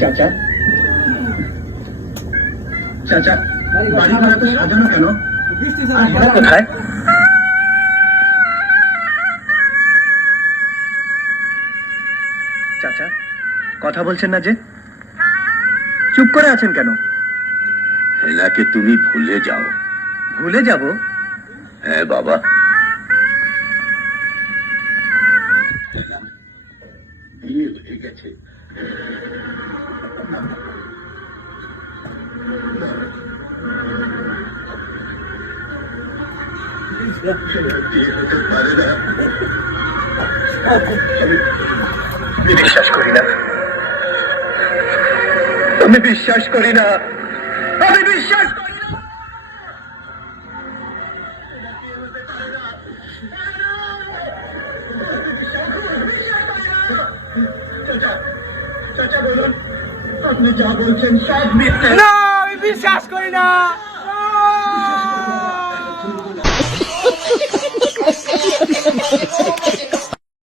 চাচা চাচা বাড়ি ঘর তো সাজানো কেন? আর হেরা কোথায়? চাচা কথা বলছেন না যে, চুপ করে আছেন কেন? হেলাকে তুমি ভুলে যাও। ভুলে যাব? হ্যাঁ বাবা, বিয়ে হয়ে গেছে। বিয়ে হতে পারে না। আমি বিশ্বাস করি না, আমি বিশ্বাস করি না, আমি বিশ্বাস করি না। চাচা বলুন, আপনি যা বলছেন সব মিথ্যে। না, আমি বিশ্বাস করি না।